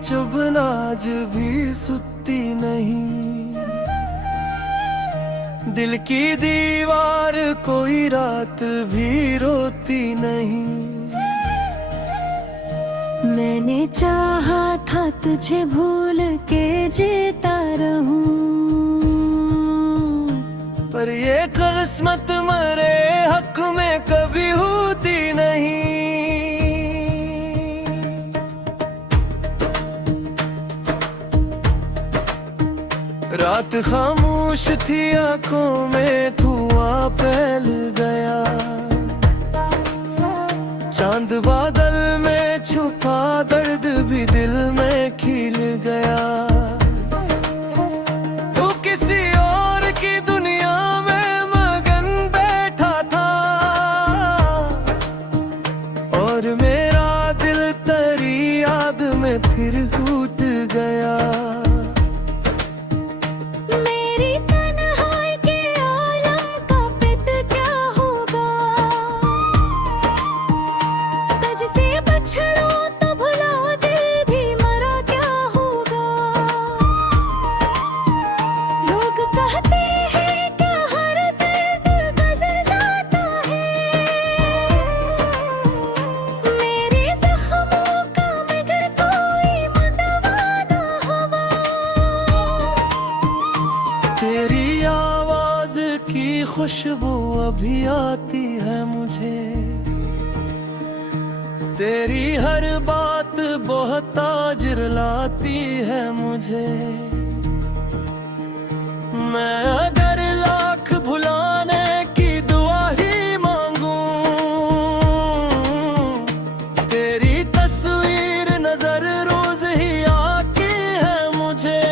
चुभन आज भी सुती नहीं। दिल की दीवार कोई रात भी रोती नहीं। मैंने चाहा था तुझे भूल के जीता रहूं, पर ये किस्मत मरे हक में कभी होती नहीं। रात खामोश थी, आंखों में धुआं फैल गया। चांद बादल में छुपा दर्द भी दिल में खिल गया। तो किसी और की दुनिया में मगन बैठा था, और मेरा दिल तेरी याद में फिर टूट गया। मेरी तन्हाई के आलम का पित क्या होगा, तुझसे बछड़ूं तो भुला दिल भी मरा क्या होगा। लोग कहते हैं क्या हर दर्द गुजर जाता है, मेरे जख्मों का मगर कोई मुदवाना हुआ। तेरी आवाज की खुशबू अभी आती है मुझे। तेरी हर बात बहुत ताजुब लाती है मुझे। मैं अगर लाख भुलाने की दुआ ही मांगूं, तेरी तस्वीर नजर रोज ही आती है मुझे।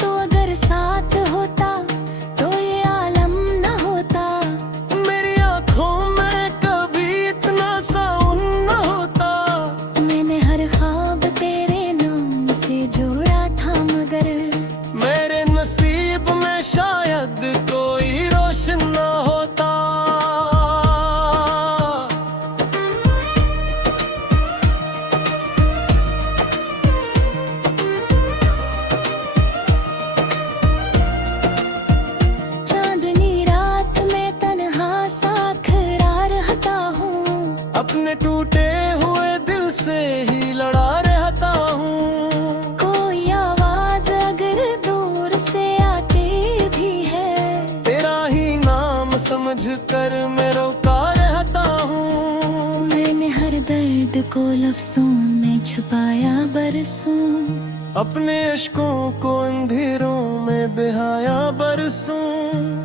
तो अगर साथ होता तो ये आलम न होता, मेरी आंखों में कभी इतना साउन न होता। मैंने हर ख्वाब तेरे नाम से जोड़ा था, मगर मेरे नसीब में शायद कोई रोशन न होता। चांदनी रात में तन्हा सा खड़ा रहता हूँ, अपने टूटे हुए दिल से ही लड़ा रहता हूँ। कोई आवाज अगर दूर से आती भी है, तेरा ही नाम समझ कर मैं रोका रहता हूँ। मैंने हर दर्द को लफ्जों में छुपाया बरसों, अपने अश्कों को अंधेरों में बहाया बरसों।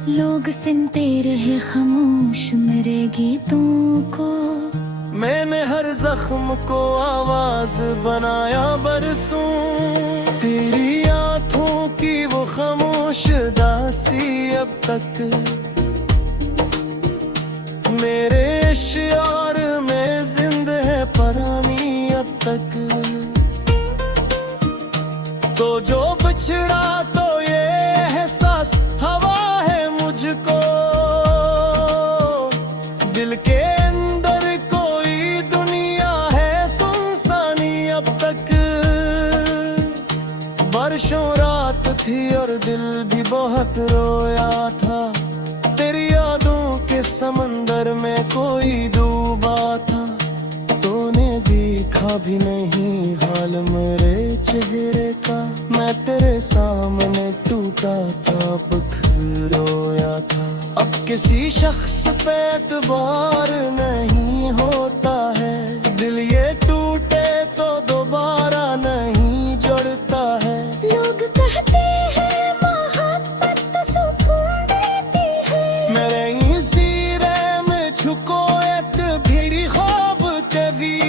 लोग सुनते रहे खामोश मेरे गीतों को। मैंने हर जख्म को आवाज बनाया बरसों। तेरी आंखों की वो खामोश दासी अब तक मेरे शियार में जिंदा है परानी अब तक। तो जो बिछड़ा तो ये एहसास हवा है मुझको। दिल के अंदर कोई दुनिया है सुनसानी अब तक। बारिशों रात थी और दिल भी बहुत रोया था। तेरी यादों के समंदर में कोई डूबा था। तूने देखा भी नहीं हाल मेरे चेहरे का। मैं तेरे सामने टूटा था, बिखर रोया था। अब किसी शख्स पे एतबार नहीं होता है। दिल ये टूटे तो दोबारा नहीं जुड़ता है। लोग कहते हैं मोहब्बत तो सुकून देती है, मेरे इसी रह में छुको एक भीड़ी ख्वाब कभी।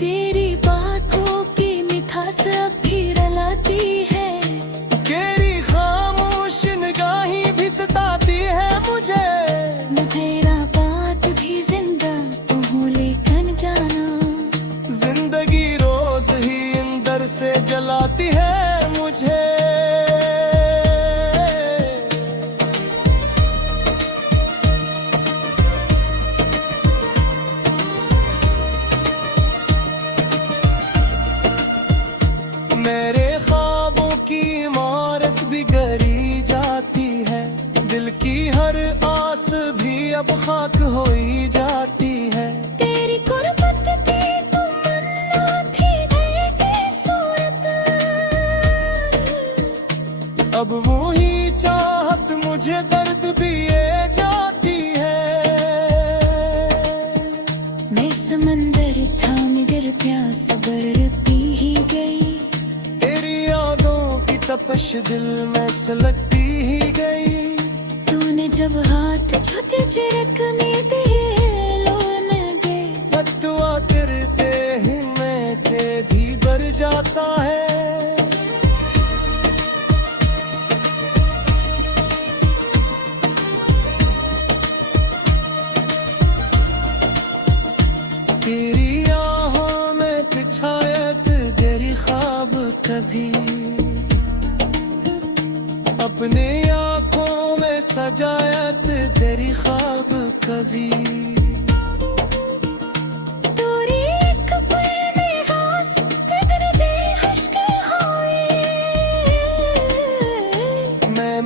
तेरी बातों की मिठास अब भी रलाती है। तेरी खामोश निगाहें भी सताती है मुझे। मैं तेरा बात भी जिंदा तो हूँ लेकिन जाना, जिंदगी रोज ही अंदर से जलाती है मुझे। हो ही जाती है। तेरी गुर्बत की तमन्ना थी मेरी सूरत, अब वो ही चाहत मुझे दर्द भी ये जाती है। मैं समंदर था मगर प्यास भर पी ही गई। तेरी यादों की तपश दिल में सुलगती ही गई। तूने जब हाथ छूते चिरकने दिए लो में गए। बददुआ करते ही मैं ते भी भर जाता है। तेरी आहों में पिछायत तेरी ख्वाब कभी, अपने आँखों में सजायत तेरी ख्वाब कभी। दूरी एक पल में घास तेरे बेहोश के होए।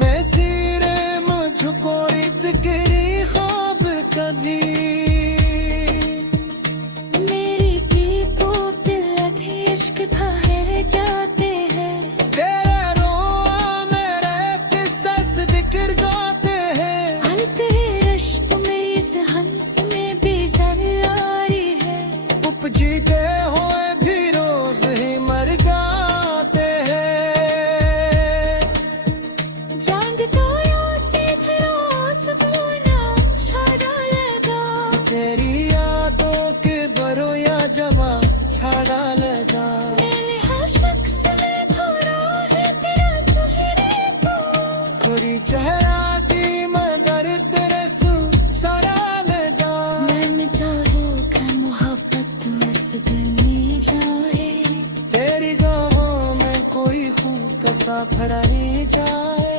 मैं सिरे मुझको रित गिरी ख्वाब कभी। मेरी पीपो दिल अभी इश्क ठहर जाते हैं। तेरे रोआ मेरे किस्से जिक्र गाते हैं। हर तेरे इश्क में इस हंस में भी ज़रारी है। उपजी गए हुए भी रोज ही मर जाते हैं। चांद तारों से फिरोज बोना छाड़ा लगा। तेरी यादों के बरो या जवा छाड़ा लगा। मैंने हर शख्स में थोड़ा है तेरा चेहरे को। पूरी चेहरा की मगर तेरे सू सारा लगा। मैंने चाहो का मोहब्बत इस दिल में जाए। तेरी गाहों में कोई खूब कसा खड़ा नहीं जाए।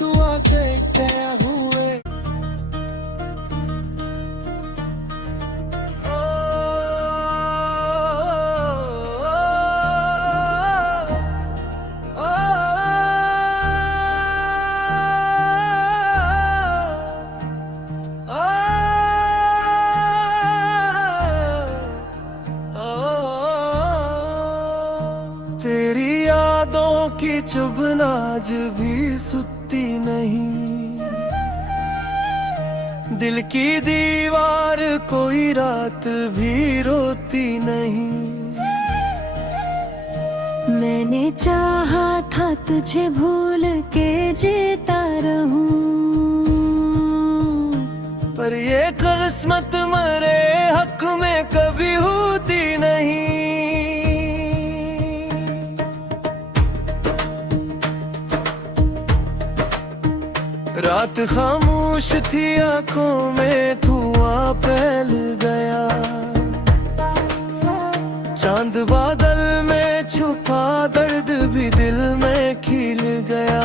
दुआ देखते हुए तेरी यादों की चुभन आज भी सुती नहीं। दिल की दीवार कोई रात भी रोती नहीं। मैंने चाहा था तुझे भूल के जीता रहूं। पर ये किस्मत मरे हक में कभी होती नहीं। रात खामोश थी आंखों में धुआं फैल गया। चांद बादल में छुपा दर्द भी दिल में खिल गया।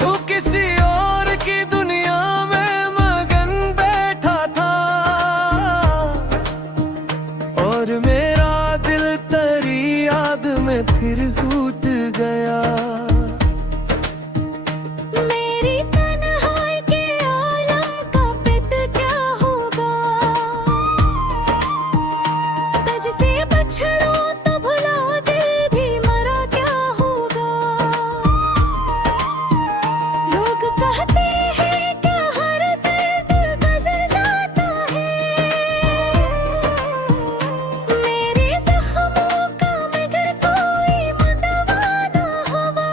तो किसी और की दुनिया में मगन बैठा था और मेरा दिल तेरी याद में फिर टूट गया। मेरी तन्हाई के आलम का पित क्या होगा। तुझसे बछड़ूं तो भुला दिल भी मरा क्या होगा। लोग कहते हैं क्या हर दर्द गुजर जाता है। मेरे जख्मों का मगर कोई मुदवा ना हुआ।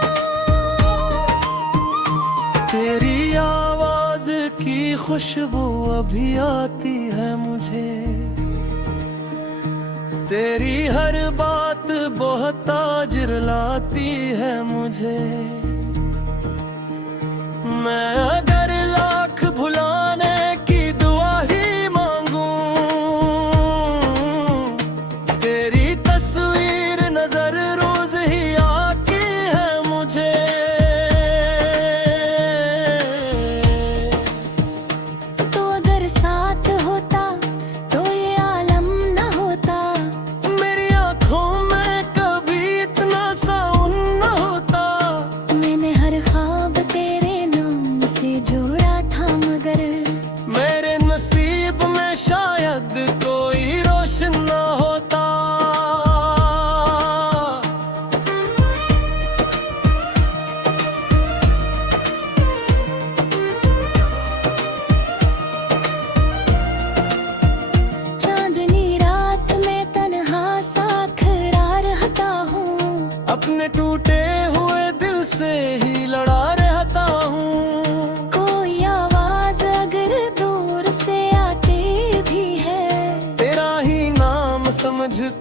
तेरी आवाज की खुशबू अभी आती है मुझे। तेरी हर बात बहुत ताजुब लाती है मुझे। मैं अगर लाख भुलाने की दुआ ही मांगूं, तेरी तस्वीर नजर रोज ही आती है मुझे। तो अगर साथ होता तो ये आलम न होता। मेरी आंखों में कभी इतना साउन न होता।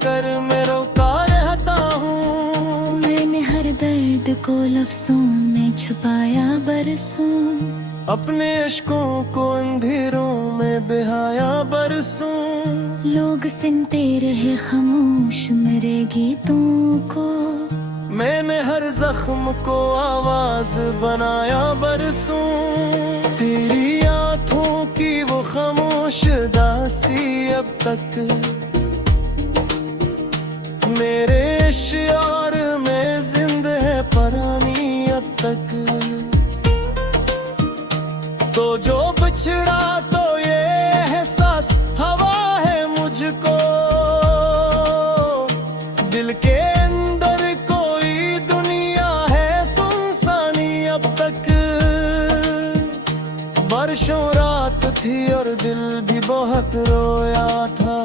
चक्कर में रोका रहता हूँ। मैंने हर दर्द को लफ्जों में छुपाया बरसों, अपने अश्कों को अंधेरों में बहाया बरसों। लोग सुनते रहे खामोश मेरे गीतों को, मैंने हर जख्म को आवाज बनाया बरसों। तेरी आंखों की वो खामोश दासी अब तक मेरे शियार में जिंदा है परानी अब तक। तो जो बिछड़ा तो ये एहसास हवा है मुझको, दिल के अंदर कोई दुनिया है सुनसानी अब तक। बारिशों रात थी और दिल भी बहुत रोया था,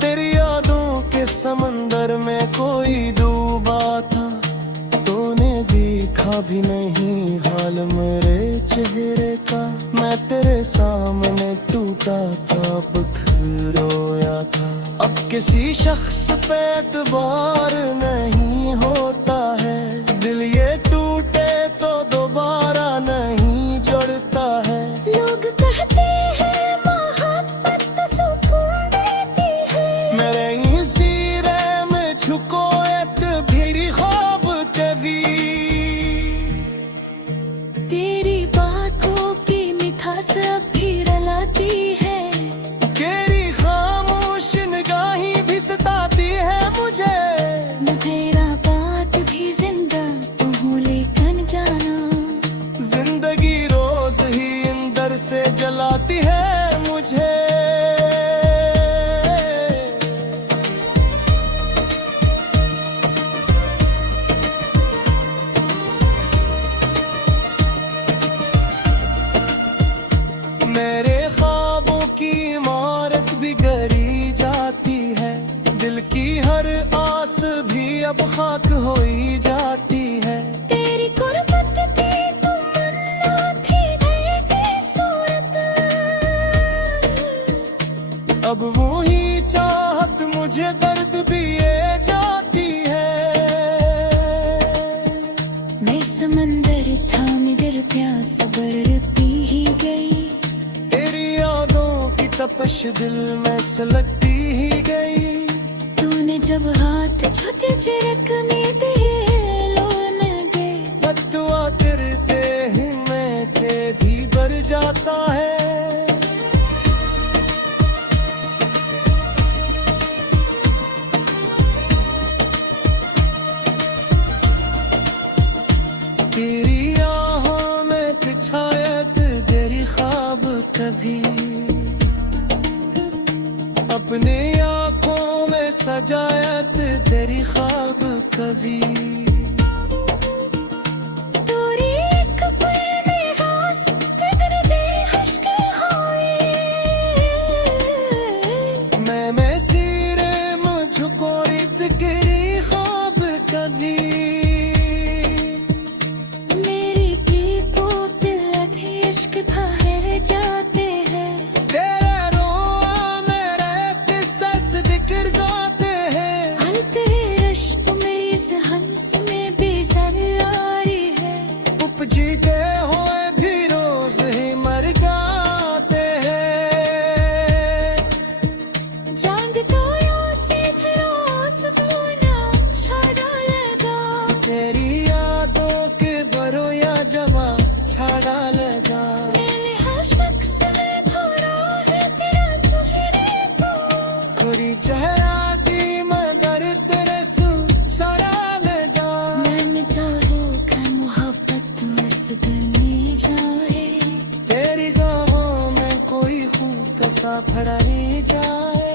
तेरी यादों के समंदर में कोई डूबा था। तूने देखा भी नहीं हाल मेरे चेहरे का, मैं तेरे सामने टूटा था बिखर रोया था। अब किसी शख्स पे एतबार नहीं होता है, दिल ये टूटे तो दोबारा नहीं जुड़ता है। लोग कहते हैं मोहब्बत तो सुकून देती है, मेरे इसी रह में छुको एक भी ख्वाब कभी। तेरी बातों की मिठास अब भी रलाती है, तेरी खामोश निगाहें भी सताती है मुझे। मैं तेरा बात भी जिंदा तो हूँ लेकिन जाना, जिंदगी रोज ही अंदर से जलाती है मुझे। मेरे ख्वाबों की इमारत भी गिरी जाती है, दिल की हर आस भी अब खाक होई जाती है। तेरी गुर्बत की तमन्ना थी गई बेसूरत, अब वो ही चाहत मुझे दर्द भी ये जाती है। मैं समंदर था मगर प्यास बरती ही गई, तेरी यादों की तपश दिल में सुलगती ही गई। तूने जब हाथ छूते झिड़कने दिए लो न गए, बददुआ करते ही मैं ते भी भर जाता है। तेरी आहों में बिछायत तेरी ख्वाब कभी, अपने आँखों में सजायत तेरी ख्वाब कभी। दूरी एक पल में घास कितने बेहोश के होए, मैं सिरे मुझको रित गिरी ख्वाब कभी। मेरी पीकों पे अभी इश्क बाहर जाते हैं, तेरे रोआ मेरे किस्से जिक्र गाते हैं। हल तेरे रश्क में इस हंस में बेसरारी है, उपजी के हुए भी रोज ही मर जाते हैं। चांद तारों से फिर आसमाना छाड़ा लगा, तेरी यादों के बरोया जवा छाड़ा लगा। मैंने हर शख्स में भरा है तेरा चेहरे को, खुरी चेहरा दी मगर तेरे सू सड़ा लगा। मैंने चाहो कि मोहब्बत इस दिल में जाए, तेरी गाहों में कोई खून कसा फड़ा ही जाए।